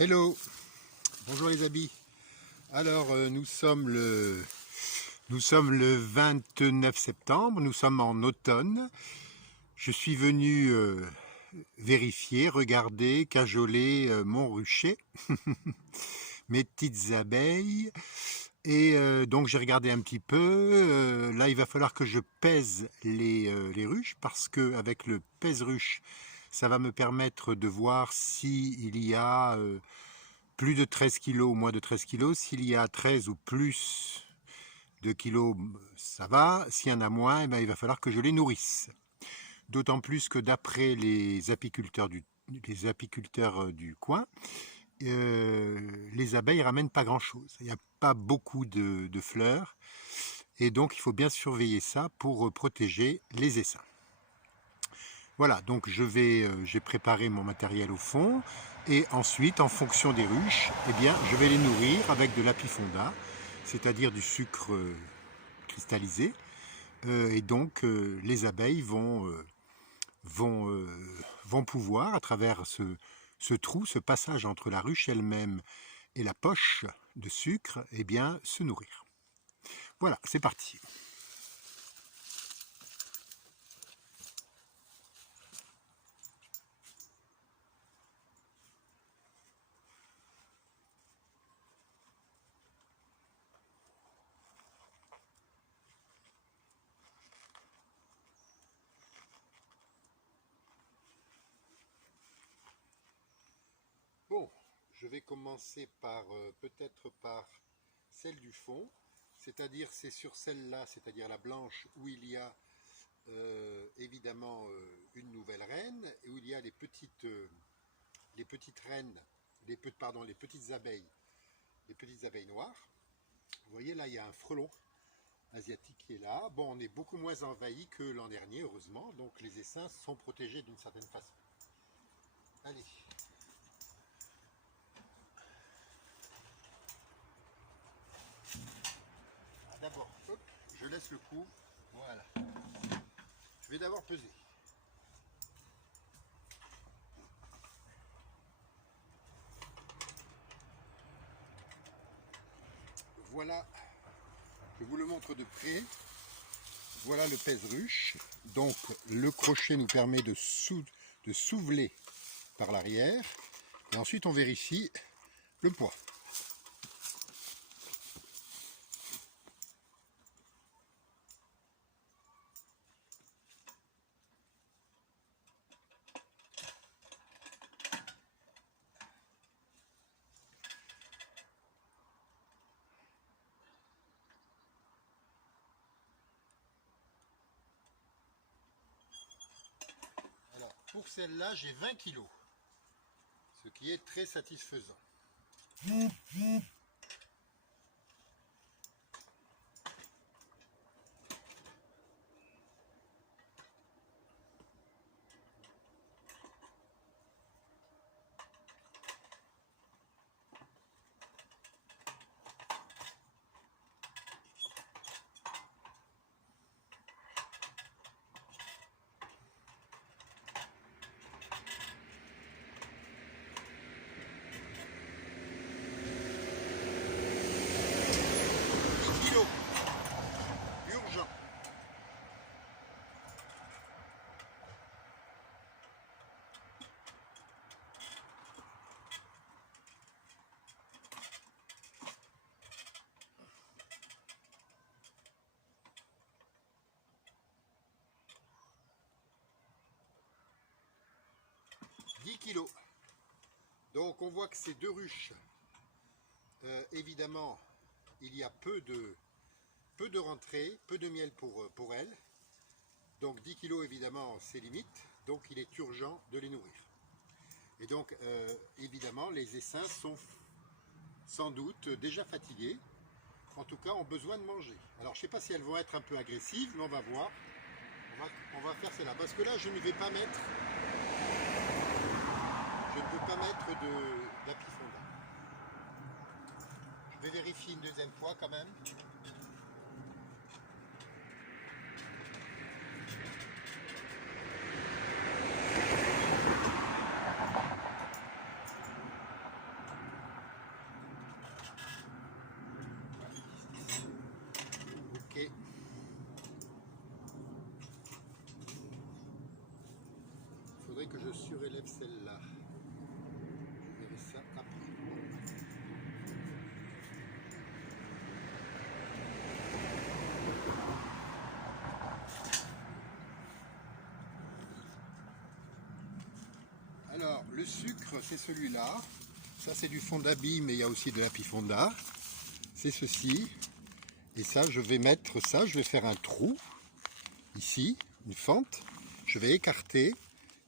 Hello, bonjour les amis. Alors nous sommes le 29 septembre, nous sommes en automne. Je suis venu vérifier, regarder, cajoler mon rucher, mes petites abeilles. Et donc j'ai regardé un petit peu. Là il va falloir que je pèse les ruches parce que avec le pèse-ruche, ça va me permettre de voir s'il y a plus de 13 kilos ou moins de 13 kilos. S'il y a 13 ou plus de kilos, ça va. S'il y en a moins, eh bien, il va falloir que je les nourrisse. D'autant plus que d'après les apiculteurs du coin, les abeilles ramènent pas grand-chose. Il n'y a pas beaucoup de fleurs. Et donc, il faut bien surveiller ça pour protéger les essaims. Voilà, donc j'ai préparé mon matériel au fond et ensuite, en fonction des ruches, eh bien, je vais les nourrir avec de l'apifonda, c'est-à-dire du sucre cristallisé. Et donc, les abeilles vont pouvoir, à travers ce trou, ce passage entre la ruche elle-même et la poche de sucre, eh bien, se nourrir. Voilà, c'est parti. Bon, je vais commencer par peut-être par celle du fond, c'est-à-dire c'est sur celle-là, c'est-à-dire la blanche, où il y a évidemment une nouvelle reine et où il y a les petites reines, les petites abeilles noires. Vous voyez là, il y a un frelon asiatique qui est là. Bon, on est beaucoup moins envahi que l'an dernier, heureusement, donc les essaims sont protégés d'une certaine façon. Allez. D'abord, je laisse le coup. Voilà. Je vais d'abord peser. Voilà, je vous le montre de près. Voilà le pèse-ruche. Donc le crochet nous permet de soulever par l'arrière. Et ensuite on vérifie le poids. Alors, pour celle-là, j'ai 20 kg, ce qui est très satisfaisant. 10 kg, urgent. Kilos. Donc on voit que ces deux ruches, évidemment, il y a peu de rentrée, peu de miel pour elles. Donc 10 kg évidemment c'est limite, donc il est urgent de les nourrir. Et donc évidemment les essaims sont sans doute déjà fatigués, en tout cas ont besoin de manger. Alors je ne sais pas si elles vont être un peu agressives, mais on va voir. On va faire cela, parce que là je ne vais pas mettre d'apifonda. Je vais vérifier une deuxième fois quand même. que je surélève celle-là. Je verrai ça après. Alors, le sucre, c'est celui-là. Ça, c'est du fondabi, mais il y a aussi de l'apifonda. C'est ceci. Et ça, je vais mettre ça, je vais faire un trou, ici, une fente. Je vais écarter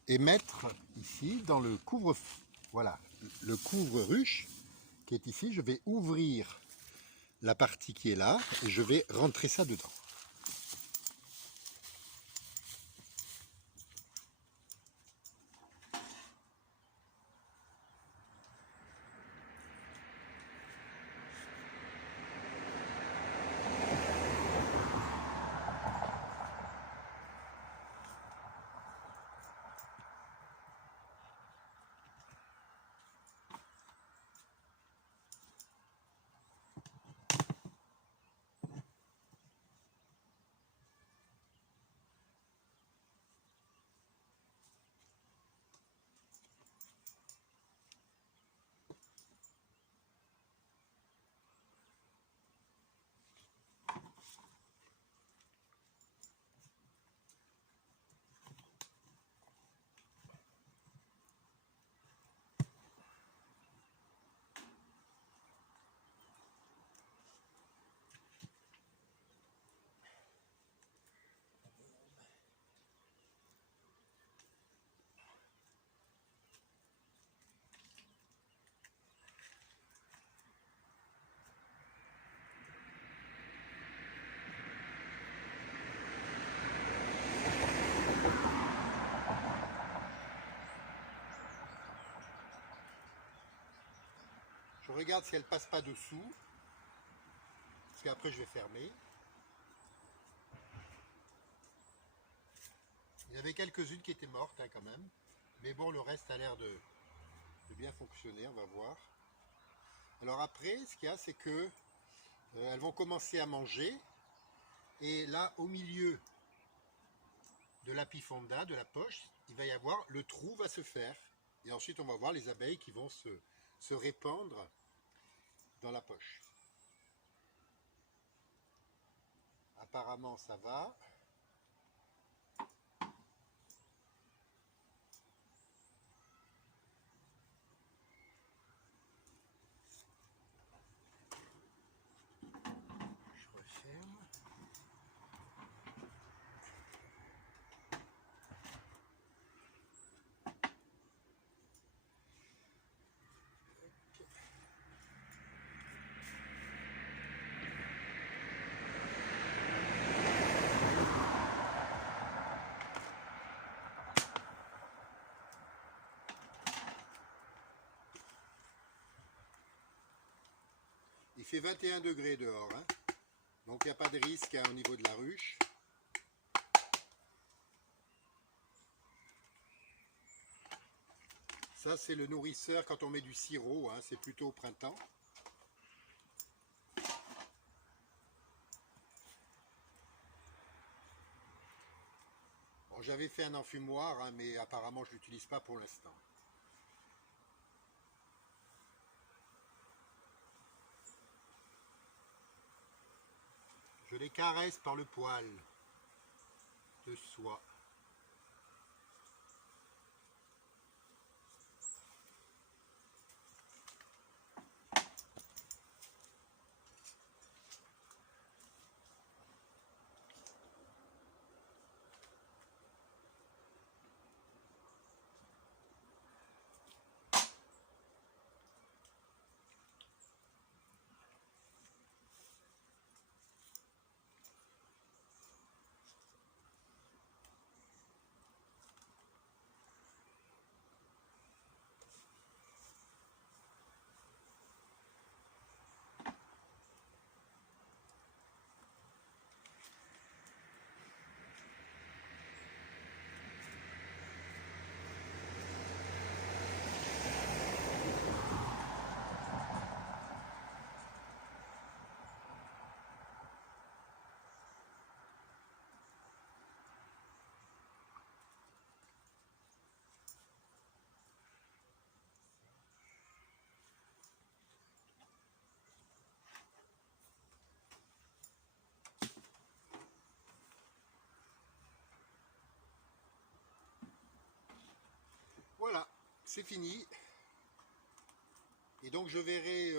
et mettre ici, dans le couvre, voilà, le couvre-ruche qui est ici. Je vais ouvrir la partie qui est là et je vais rentrer ça dedans. Je regarde si elle passe pas dessous, parce qu'après je vais fermer. Il y avait quelques-unes qui étaient mortes hein, quand même, mais bon, le reste a l'air de bien fonctionner, on va voir. Alors après, ce qu'il y a, c'est que elles vont commencer à manger, et là, au milieu de l'apifonda, de la poche, il va y avoir, le trou va se faire, et ensuite on va voir les abeilles qui vont se répandre dans la poche. Apparemment ça va. Je referme. Il fait 21 degrés dehors, hein. Donc il n'y a pas de risque hein, au niveau de la ruche. Ça c'est le nourrisseur quand on met du sirop, hein, c'est plutôt au printemps. Bon, j'avais fait un enfumoir, hein, mais apparemment je ne l'utilise pas pour l'instant. Je les caresse par le poil de soie. c'est fini. Et donc je verrai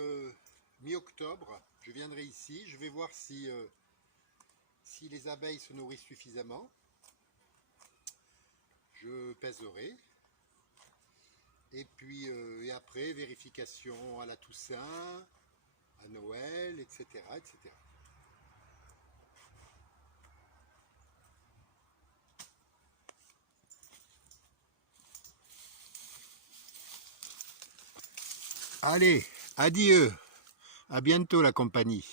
mi-octobre, je viendrai ici, je vais voir si les abeilles se nourrissent suffisamment. Je pèserai. Et puis et après, vérification à la Toussaint, à Noël, etc. etc. Allez, adieu, à bientôt la compagnie.